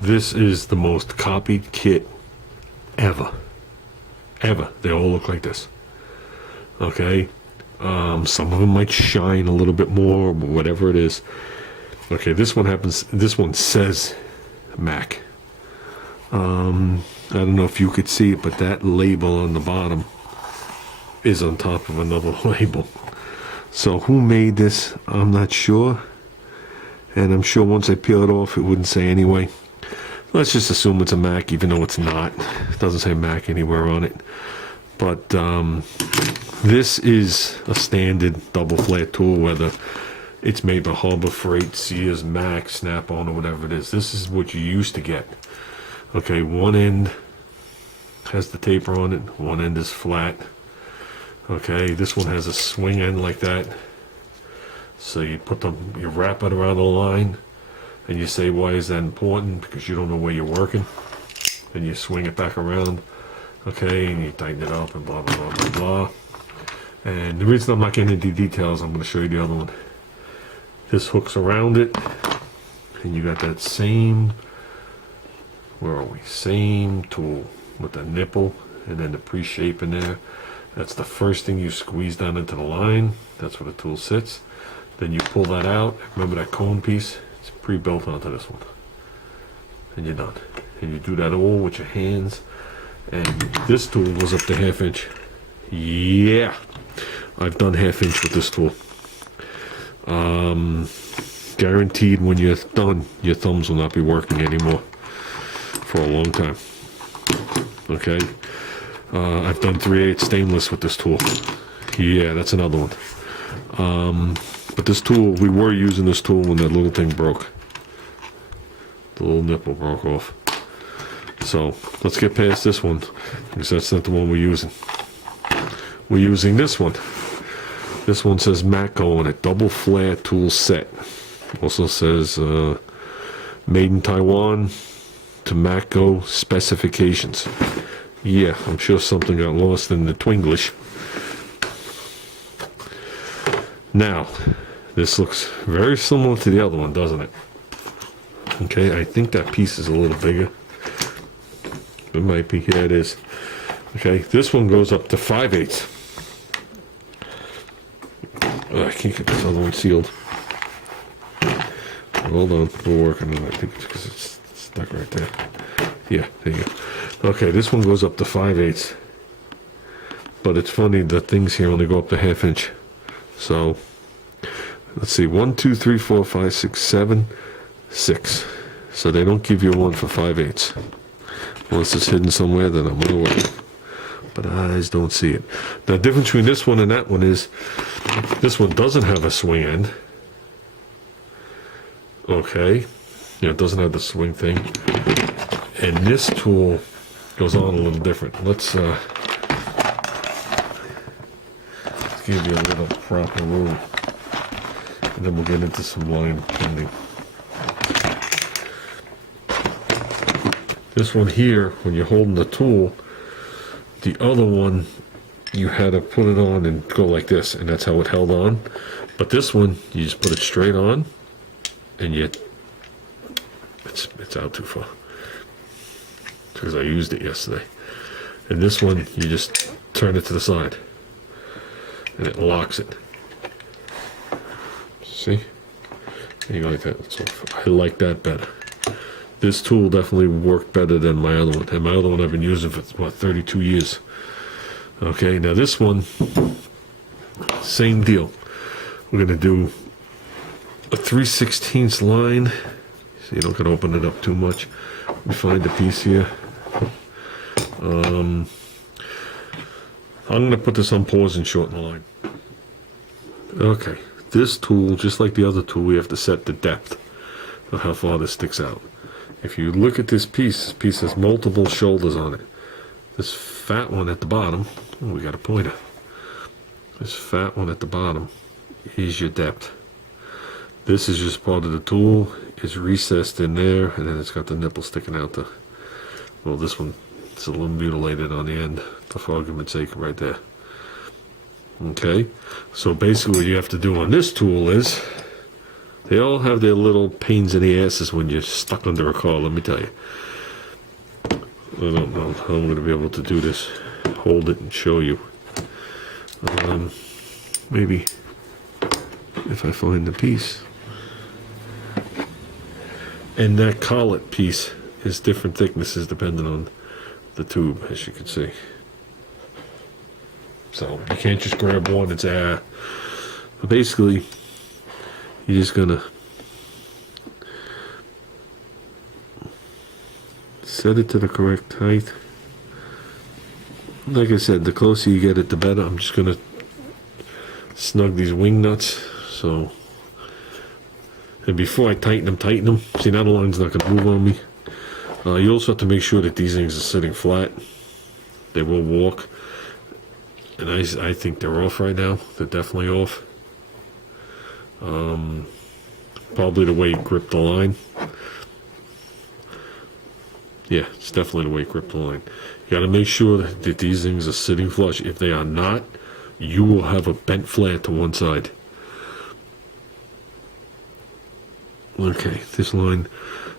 This is the most copied kit ever. Ever. They all look like this. Okay? Some of them might shine a little bit more, but whatever it is. Okay, this one says Mac. I don't know if you could see it, but that label on the bottom is on top of another label. So who made this, I'm not sure. And I'm sure once I peel it off, it wouldn't say anyway. Let's just assume it's a Mac, even though it's not. It doesn't say Mac anywhere on it. But this is a standard double flat tool, whether it's made by Harbor Freight, Sears, Mac, Snap-on, or whatever it is. This is what you used to get. Okay, one end has the taper on it, one end is flat. Okay, this one has a swing end like that. So you wrap it around the line, and you say, why is that important? Because you don't know where you're working. And you swing it back around, okay, and you tighten it up and blah, blah, blah, blah, blah. And the reason I'm not getting into details, I'm going to show you the other one. This hooks around it, and you got that same, where are we? Same tool with the nipple and then the pre-shape in there. That's the first thing you squeeze down into the line. That's where the tool sits. Then you pull that out. Remember that cone piece? It's pre-built onto this one. And you're done. And you do that all with your hands. And this tool goes up to 1/2 inch. Yeah, I've done 1/2 inch with this tool. Guaranteed when you're done, your thumbs will not be working anymore for a long time. Okay, I've done 3/8 stainless with this tool. Yeah, that's another one. But this tool, we were using this tool when that little thing broke. The little nipple broke off. So let's get past this one, because that's not the one we're using. We're using this one. This one says Matco on it, double flat tool set. Also says made in Taiwan to Matco specifications. Yeah, I'm sure something got lost in the Twinglish. Now, this looks very similar to the other one, doesn't it? Okay, I think that piece is a little bigger. It might be. Yeah, it is. Okay, this one goes up to 5/8. I can't get this other one sealed. Hold on, we're working on it. I think it's because it's stuck right there. Yeah, there you go. Okay, this one goes up to 5/8. But it's funny, the things here only go up to 1/2 inch. So, let's see, 1, 2, 3, 4, 5, 6, 7, 6. So they don't give you one for 5/8. Unless it's hidden somewhere, then I'm gonna work. But eyes don't see it. The difference between this one and that one is, this one doesn't have a swing end. Okay, yeah, it doesn't have the swing thing. And this tool goes on a little different. Let's give you a little proper room, and then we'll get into some line bending. This one here, when you're holding the tool, the other one, you had to put it on and go like this, and that's how it held on. But this one, you just put it straight on, and yet it's out too far, because I used it yesterday. And this one, you just turn it to the side, and it locks it. See? And you go like that. So I like that better. This tool definitely worked better than my other one. And my other one I've been using for, what, 32 years. Okay, now this one, same deal. We're going to do a 3/16 line. So you don't got to open it up too much. We find the piece here. I'm going to put this on pause and shorten the line. Okay, this tool, just like the other tool, we have to set the depth of how far this sticks out. If you look at this piece has multiple shoulders on it. This fat one at the bottom, oh, we got a pointer. This fat one at the bottom is your depth. This is just part of the tool. It's recessed in there, and then it's got the nipple sticking out the, well, this one, it's a little mutilated on the end, for argument's sake, right there. Okay, so basically what you have to do on this tool is They all have their little pains in the asses when you're stuck under a car, let me tell you. I don't know how I'm going to be able to do this. Hold it and show you. Maybe if I find the piece. And that collet piece is different thicknesses depending on the tube, as you can see. So you can't just grab one. It's but basically, you're just gonna set it to the correct height. Like I said, the closer you get it, the better. I'm just gonna snug these wing nuts. So, and before I tighten them. See, now the line's not gonna move on me. You also have to make sure that these things are sitting flat. They will walk. And I think they're off right now. They're definitely off. Probably the way it gripped the line. Yeah, it's definitely the way it gripped the line. You got to make sure that these things are sitting flush. If they are not, you will have a bent flat to one side. Okay, this line,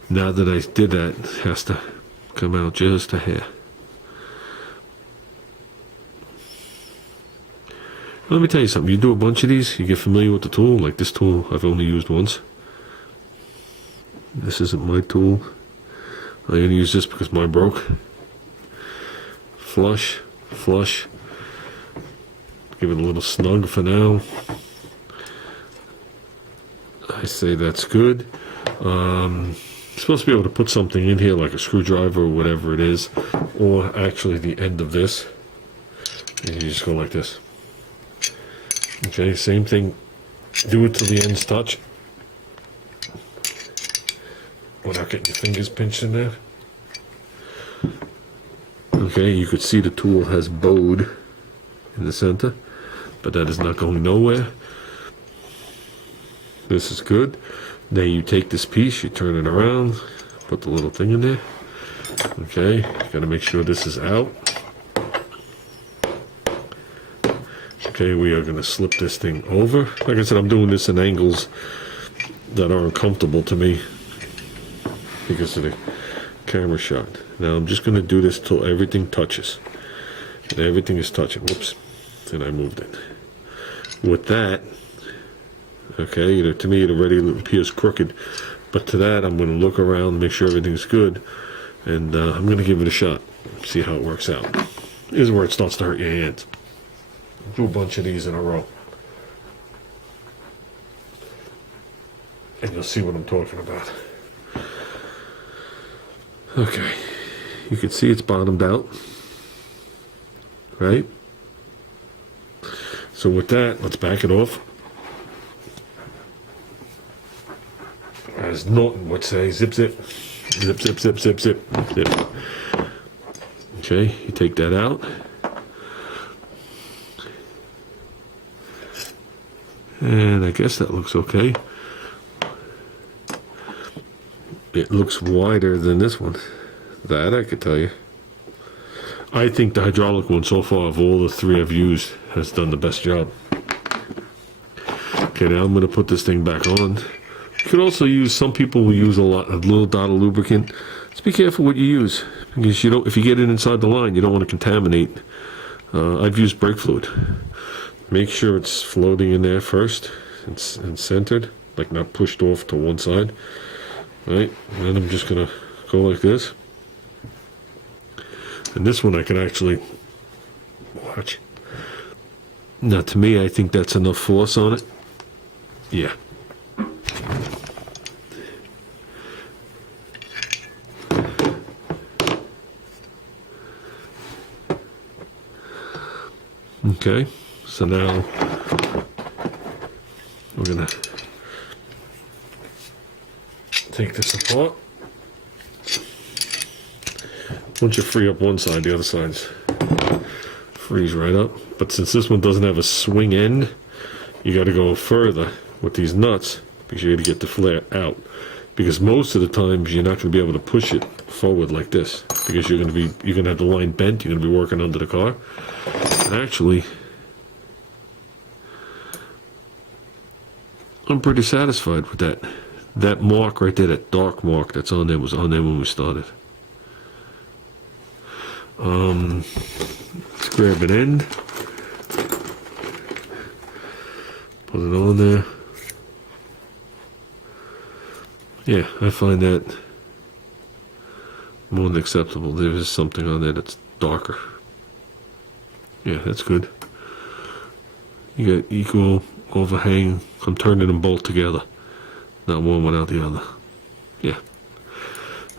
now that I did that, has to come out just a hair. Let me tell you something. You do a bunch of these, you get familiar with the tool. Like this tool, I've only used once. This isn't my tool. I'm going to use this because mine broke. Flush. Give it a little snug for now. I say that's good. Supposed to be able to put something in here like a screwdriver or whatever it is. Or actually the end of this. And you just go like this. Okay, same thing. Do it till the ends touch. Without getting your fingers pinched in there. Okay, you could see the tool has bowed in the center, but that is not going nowhere. This is good. Then you take this piece, you turn it around, put the little thing in there. Okay, gotta make sure this is out. Okay, we are gonna slip this thing over. Like I said, I'm doing this in angles that are uncomfortable to me because of the camera shot. Now I'm just gonna do this till everything touches. And everything is touching. Whoops, and I moved it. With that, okay, to me it already appears crooked, but to that I'm gonna look around, make sure everything's good, and I'm gonna give it a shot, see how it works out. Here's where it starts to hurt your hands. Do a bunch of these in a row. And you'll see what I'm talking about. Okay. You can see it's bottomed out. Right? So with that, let's back it off. As Norton would say, zip, zip. Zip, zip, zip, zip, zip, zip. Okay, you take that out. And I guess that looks okay. It looks wider than this one. That I could tell you. I think the hydraulic one so far of all the three I've used has done the best job. Okay, now I'm going to put this thing back on. You could also use, some people will use a little dot of lubricant. Just be careful what you use, because you don't, if you get it inside the line, you don't want to contaminate. I've used brake fluid. Make sure it's floating in there first and centered, like not pushed off to one side. Right, and then I'm just gonna go like this. And this one I can actually watch. Now to me, I think that's enough force on it. Yeah. Okay, so now we're gonna take this apart. Once you free up one side, the other side's frees right up. But since this one doesn't have a swing end, you got to go further with these nuts because you got to get the flare out. Because most of the times you're not going to be able to push it forward like this because you're going to have the line bent. You're going to be working under the car. And actually, I'm pretty satisfied with that. That mark right there, that dark mark that's on there, was on there when we started. Let's grab an end. Put it on there. Yeah, I find that more than acceptable. There is something on there that's darker. Yeah, that's good. You got equal overhang. I'm turning them both together, not one without the other. Yeah,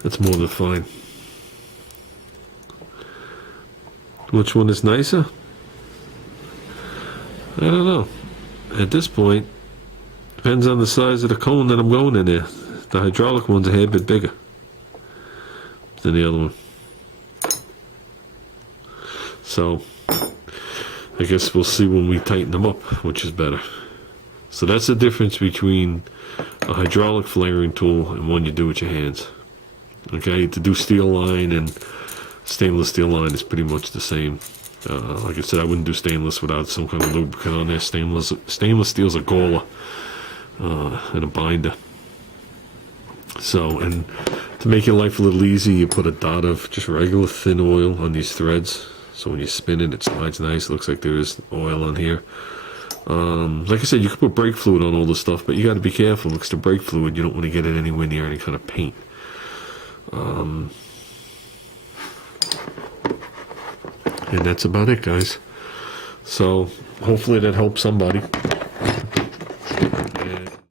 that's more than fine. Which one is nicer? I don't know. At this point, depends on the size of the cone that I'm going in there. The hydraulic one's a hair bit bigger than the other one. So, I guess we'll see when we tighten them up, which is better. So that's the difference between a hydraulic flaring tool and one you do with your hands. Okay, to do steel line and stainless steel line is pretty much the same. Like I said, I wouldn't do stainless without some kind of lubricant on there. Stainless steel's a Gola and a binder. So, and to make your life a little easy, you put a dot of just regular thin oil on these threads. So when you spin it, it slides nice. It looks like there is oil on here. Like I said, you can put brake fluid on all this stuff, but you got to be careful because the brake fluid, you don't want to get it anywhere near any kind of paint. And that's about it, guys. So hopefully that helps somebody.